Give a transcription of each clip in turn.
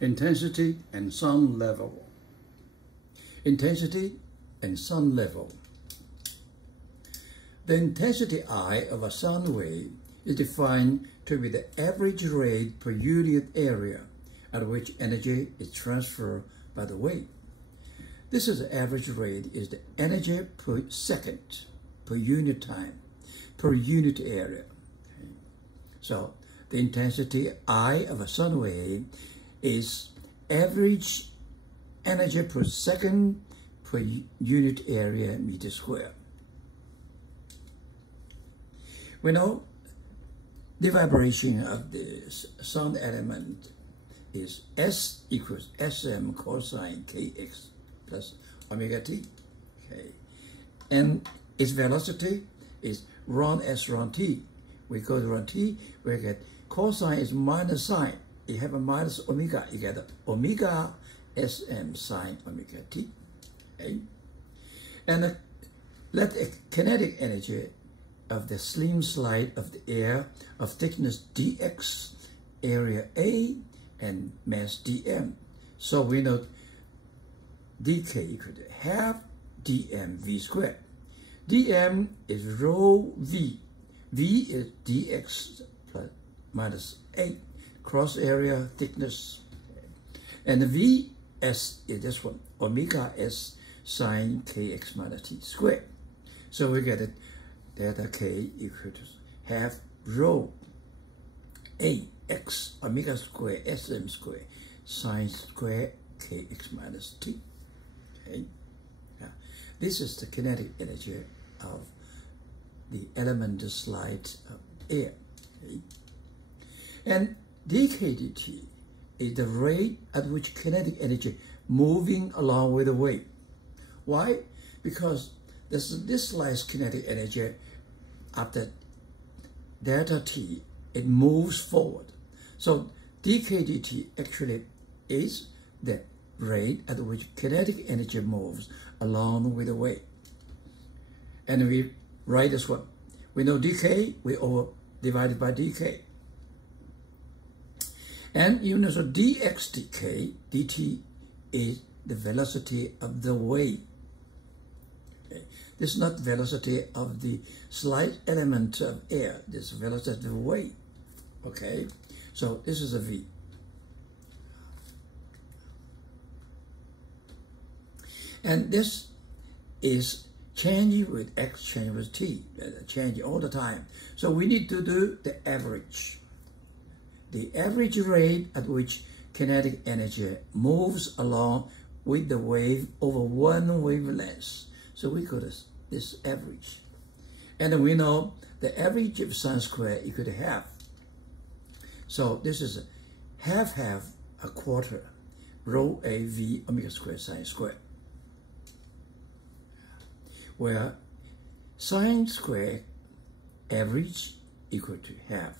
Intensity and sun level. Intensity and sun level. The intensity I of a sun wave is defined to be the average rate per unit area at which energy is transferred by the wave. This is the average rate is the energy per second, per unit time, per unit area. Okay. So the intensity I of a sun wave is average energy per second per unit area meter square. We know the vibration of the sound element is S equals Sm cosine Kx plus omega t. Okay. And its velocity is rho S rho t. We go to rho t, we get cosine is minus sine. You have a minus omega, you get omega Sm sine omega t. Okay. And let the kinetic energy of the slim slide of the air of thickness dx, area A, and mass dm. So we know dk equal to half dm v squared. dm is rho v. V is dx plus minus A, cross area thickness. And the vs is this one, omega s sine kx minus t squared. So we get it delta k equal to half rho A x omega square sm square sine square kx minus t. Okay. Yeah. This is the kinetic energy of the elemental slide of air. Okay. And dk dt is the rate at which kinetic energy moving along with the wave. Why? Because this slide's kinetic energy after delta t, it moves forward. So dk dt actually is the rate at which kinetic energy moves along with the wave. And we write this one. We know dk, we over divided by dk. And you know, so dx dk, dt is the velocity of the wave. Okay. This is not velocity of the slight element of air. This is velocity of the wave. Okay, so this is a v. And this is changing with x, changing with t, changing all the time. So we need to do the average. The average rate at which kinetic energy moves along with the wave over one wavelength. So we call this average. And we know the average of sine square equal to half. So this is half, a quarter, rho a v omega square sine square. Where sine square average equal to half.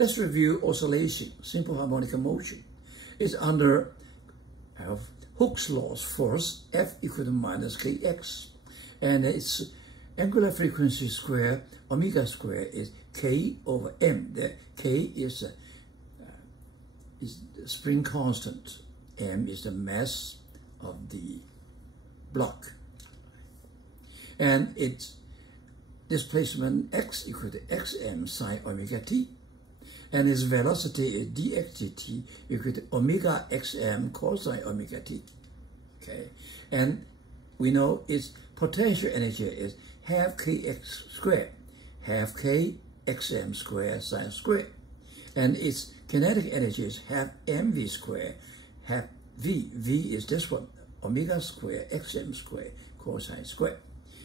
Let's review oscillation, simple harmonic motion. It's under Hooke's law's force, F equal to minus kx. And its angular frequency square, omega square, is k over m. The k is the spring constant. M is the mass of the block. And its displacement x equal to xm sine omega t. And its velocity is dx dt equal to omega xm cosine omega t. Okay, and we know its potential energy is half kx squared, half k xm squared sine squared. And its kinetic energy is half mv squared, half v. V is this one, omega squared xm squared cosine squared.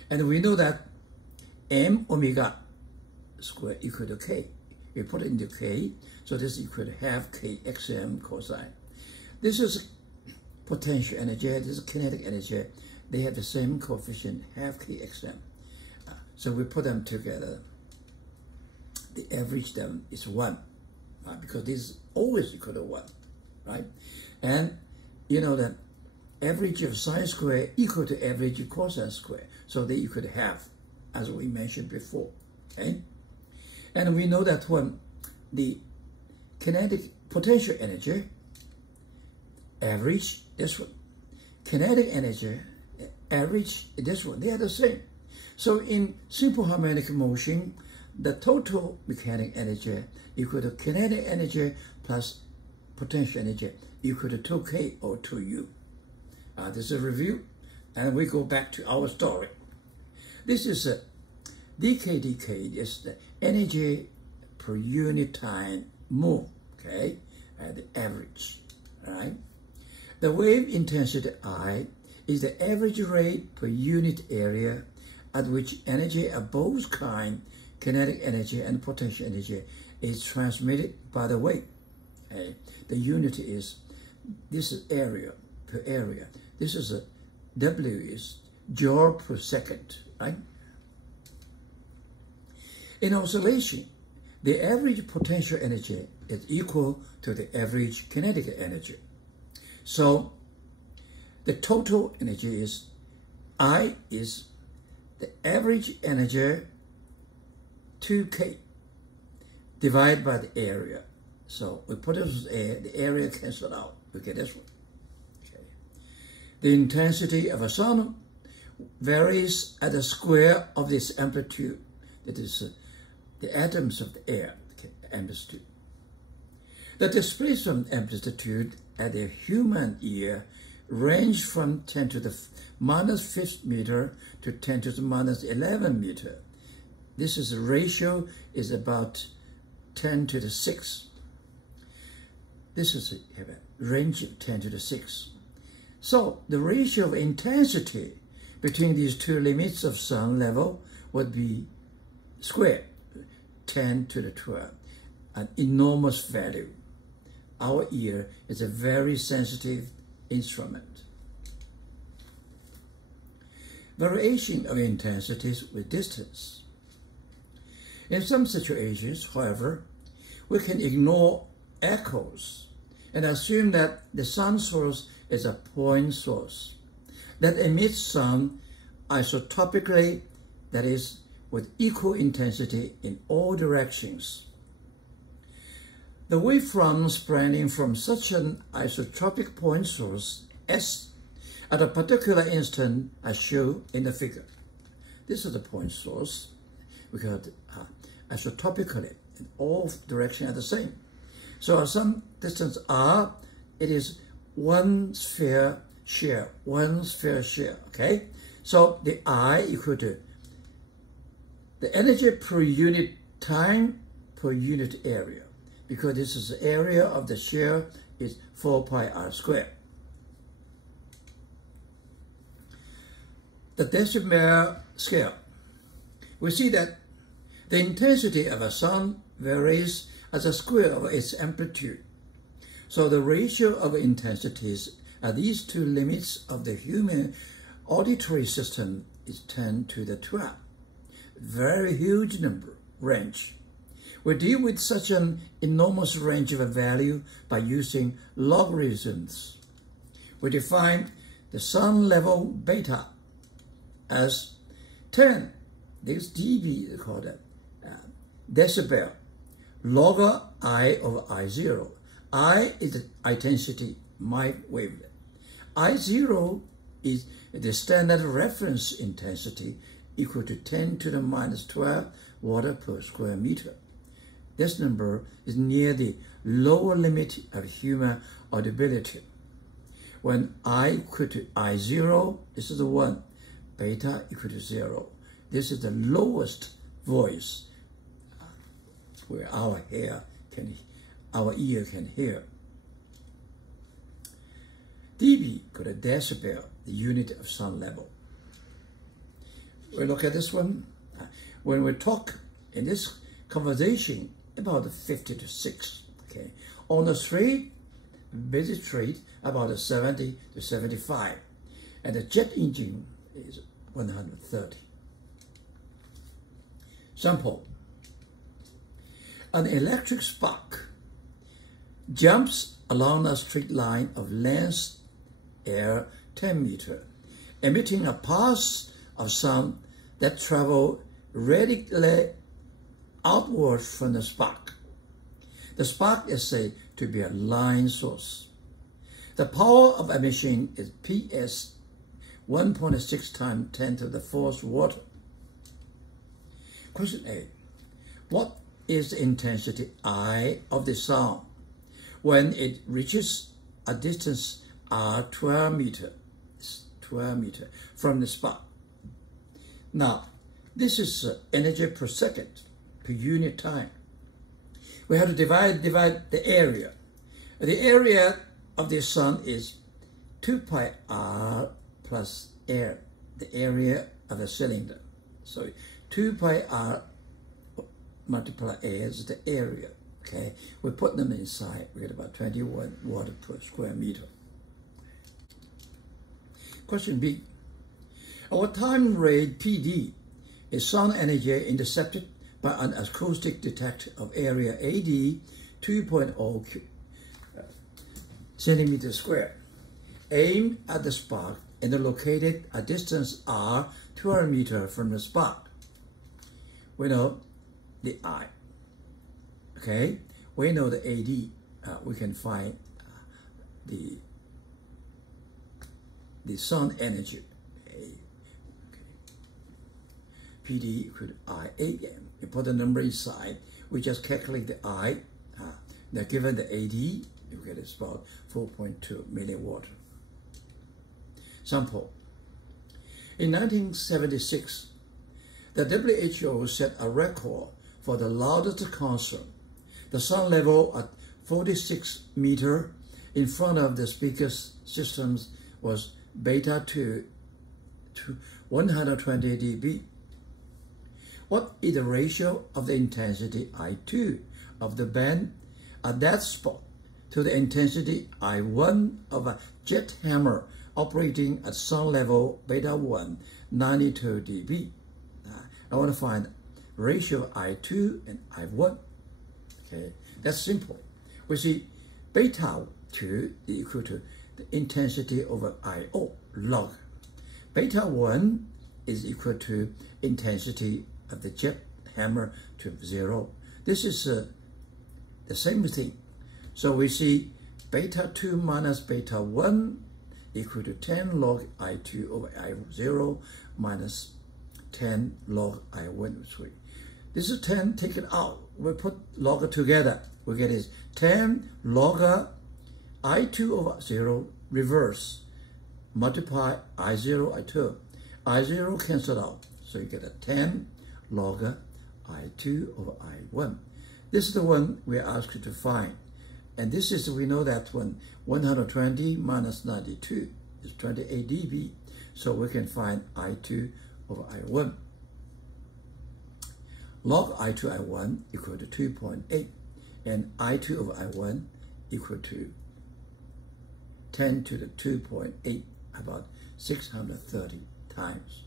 And we know that m omega squared equal to k. We put it into k, so this is equal to half k xm cosine. This is potential energy, this is kinetic energy. They have the same coefficient, half k xm. So we put them together. The average them is 1, because this is always equal to 1, right? And you know that average of sine square equal to average of cosine square, so they equal to half, as we mentioned before, okay? And we know that when the kinetic potential energy, average, this one. Kinetic energy, average, this one. They are the same. So in simple harmonic motion, the total mechanical energy equal to kinetic energy plus potential energy equal to 2K or 2U. This is a review, and we go back to our story. This is a dk is the energy per unit time move, okay, at the average, right? The wave intensity I is the average rate per unit area at which energy of both kind, kinetic energy and potential energy, is transmitted by the wave. Okay? The unit is, this is area per area. This is a W is joule per second, right? In oscillation, the average potential energy is equal to the average kinetic energy. So the total energy is I is the average energy 2K divided by the area. So we put it as the area cancelled out. We get this one. Okay. The intensity of a sound varies at the square of this amplitude. That is the atoms of the air, amplitude. The displacement amplitude at the human ear range from 10 to the minus 5 meter to 10 to the minus 11 meter. This is a ratio is about 10 to the 6. This is a range of 10 to the 6. So the ratio of intensity between these two limits of sound level would be squared, 10 to the 12, an enormous value. Our ear is a very sensitive instrument. Variation of intensities with distance. In some situations, however, we can ignore echoes and assume that the sound source is a point source that emits sound isotopically, that is, with equal intensity in all directions. The wavefront spreading from such an isotropic point source S at a particular instant as shown in the figure. This is the point source. We got isotopically in all directions are the same. So at some distance R, it is one sphere share, okay? So the I equal to the energy per unit time per unit area, because this is the area of the share is 4 pi r squared. The decibel scale. We see that the intensity of a sound varies as a square of its amplitude. So the ratio of intensities at these two limits of the human auditory system is 10 to the 12. Very huge number, range. We deal with such an enormous range of a value by using logarithms. We define the sound level beta as 10, this dB is called decibel, log I over I0. I is the intensity, my wavelength. I0 is the standard reference intensity equal to 10 to the minus 12 watt per square meter. This number is near the lower limit of human audibility. When I equal to I0, this is the 1, beta equal to 0. This is the lowest voice where our ear can hear. dB equal to decibel, the unit of sound level. We look at this one. When we talk in this conversation about 50 to 6, okay. On the street, busy street, about 70 to 75. And the jet engine is 130. Sample. An electric spark jumps along a straight line of length air 10 meter, emitting a pulse of sound that travel radically outward from the spark. The spark is said to be a line source. The power of emission is PS 1.6 times 10 to the 4th watt. Question A. What is the intensity I of the sound when it reaches a distance R 12 meters from the spark? Now, this is energy per second per unit time. We have to divide the area. The area of the sun is 2 pi r plus air, the area of a cylinder. So 2 pi r multiplied air is the area. Okay, we put them inside. We get about 21 watt per square meter. Question B. Our time rate PD is sound energy intercepted by an acoustic detector of area AD 2.0 centimeter square, aimed at the spark and located at distance R 12 meters from the spark. We know the I. Okay, we know the AD. We can find the sound energy. Okay. PD equal to I AM. You put the number inside. We just calculate the I. Now given the AD, you get it's about 4.2 milliwatt. Sample. In 1976, the WHO set a record for the loudest concert. The sound level at 46 meters in front of the speaker systems was beta 2 to 120 dB. What is the ratio of the intensity I2 of the band at that spot to the intensity I1 of a jet hammer operating at sound level beta 1, 92 dB? I want to find ratio of I2 and I1. Okay, that's simple. We see beta 2 is equal to the intensity over I0 log. Beta 1 is equal to intensity of the jet hammer to 0. This is the same thing. So we see beta 2 minus beta 1 equal to 10 log I2 over I0 minus 10 log I1. This is 10 taken out. We put log together. We get is 10 log I2 over 0 reverse. Multiply I0, I2. I0 cancel out. So you get a 10 log I2 over I1. This is the one we are asked to find. And this is, we know that when 120 minus 92 is 28 dB. So we can find I2 over I1. Log I2 I1 equal to 2.8 and I2 over I1 equal to 10 to the 2.8, about 630 times.